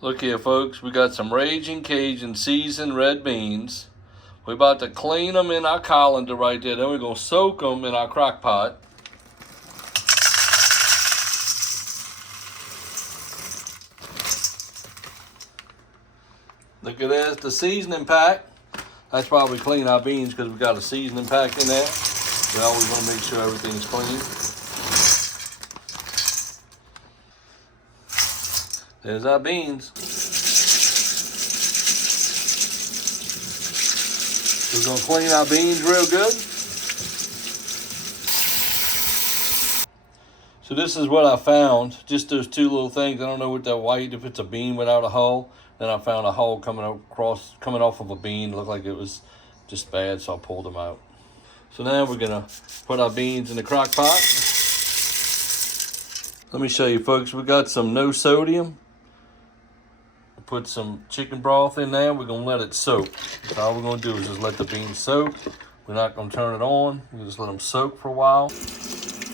Look here, folks. We got some Raging Cajun seasoned red beans. We're about to clean them in our colander right there. Then we're going to soak them in our crock pot. Look at this, the seasoning pack. That's why we clean our beans, because we got a seasoning pack in there. We always want to make sure everything's clean. There's our beans. We're going to clean our beans real good. So this is what I found. Just those two little things. I don't know what that white, if it's a bean without a hull. Then I found a hull coming off of a bean. It looked like it was just bad, so I pulled them out. So now we're going to put our beans in the crock pot. Let me show you, folks. We got some no sodium. Put some chicken broth in there. We're going to let it soak. So all we're going to do is just let the beans soak. We're not going to turn it on. We'll just let them soak for a while.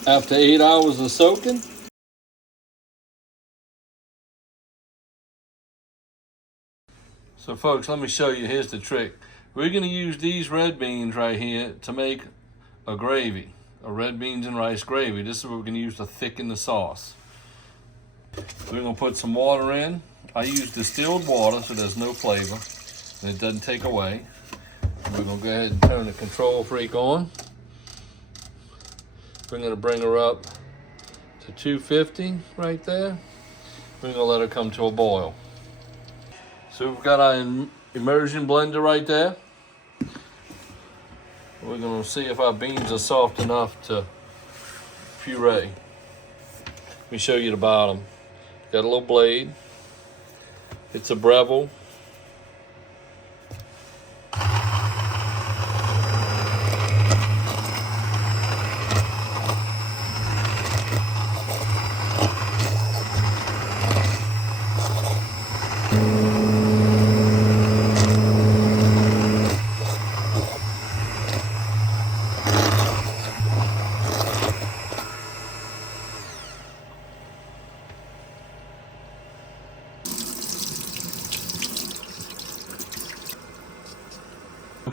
After 8 hours of soaking, so folks, let me show you. Here's the trick. We're going to use these red beans right here to make a gravy, a red beans and rice gravy. This is what we're going to use to thicken the sauce. We're going to put some water in. I use distilled water so there's no flavor and it doesn't take away. We're going to go ahead and turn the control freak on. We're going to bring her up to 250 right there. We're going to let her come to a boil. So we've got our immersion blender right there. We're going to see if our beans are soft enough to puree. Let me show you the bottom. Got a little blade. It's a Breville.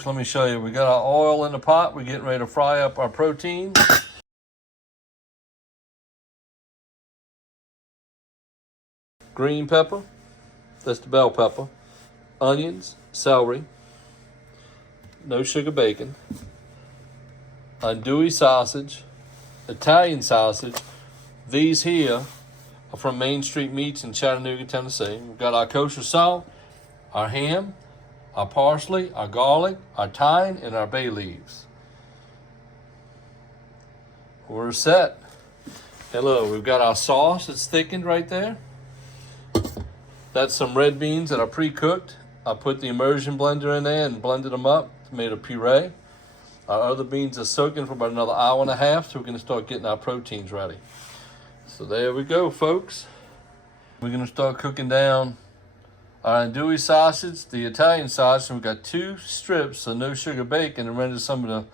Let me show you. We got our oil in the pot. We're getting ready to fry up our protein. Green pepper, that's the bell pepper. Onions, celery, no sugar bacon. Andouille sausage, Italian sausage. These here are from Main Street Meats in Chattanooga, Tennessee. We've got our kosher salt, our ham, our parsley, our garlic, our thyme, and our bay leaves. We're set. And look, we've got our sauce that's thickened right there. That's some red beans that are pre-cooked. I put the immersion blender in there and blended them up, made a puree. Our other beans are soaking for about another hour and a half, so we're going to start getting our proteins ready. So there we go, folks. We're going to start cooking down our andouille sausage, the Italian sausage. We've got 2 strips of no sugar bacon and render some of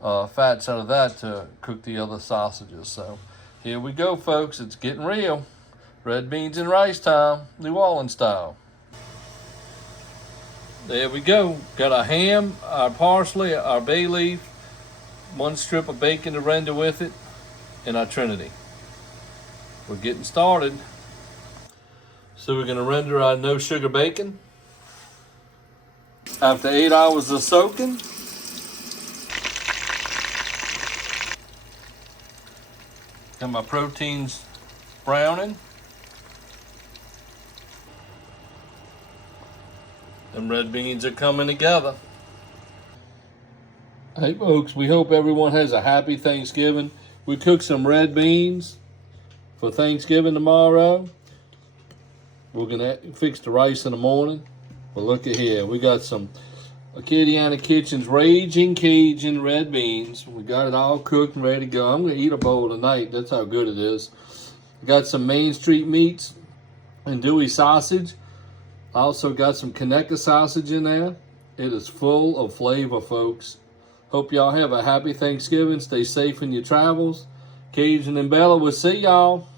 the fats out of that to cook the other sausages. So here we go, folks. It's getting real. Red beans and rice time, New Orleans style. There we go. Got our ham, our parsley, our bay leaf, 1 strip of bacon to render with it, and our Trinity. We're getting started. So we're going to render our no sugar bacon. After 8 hours of soaking, got my proteins browning. Them red beans are coming together. Hey folks, we hope everyone has a happy Thanksgiving. We cooked some red beans for Thanksgiving tomorrow. We're gonna fix the rice in the morning. But look at here, we got some Louisiana Kitchen's Raging Cajun red beans. We got it all cooked and ready to go. I'm gonna eat a bowl tonight. That's how good it is. We got some Main Street Meats andouille sausage. I also got some Conecuh sausage in there. It is full of flavor, folks. Hope y'all have a happy Thanksgiving. Stay safe in your travels. Cajun and Bella, we'll see y'all.